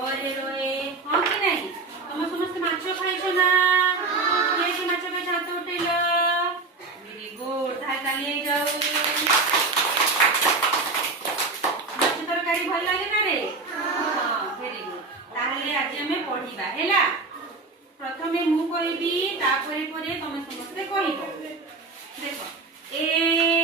ओरे रोए हां कि नहीं तुम समस्त माछ खाइछो ना ये से माछ पे हाथ उठेलो वेरी गुड ताई ताली जाऊ माछ तरकारी भल लागे ना रे हां वेरी गुड ताहले आज हमें पढिबा हैला प्रथमे मु कहबी तापरे परे तुम समस्त कहिबो देखो ए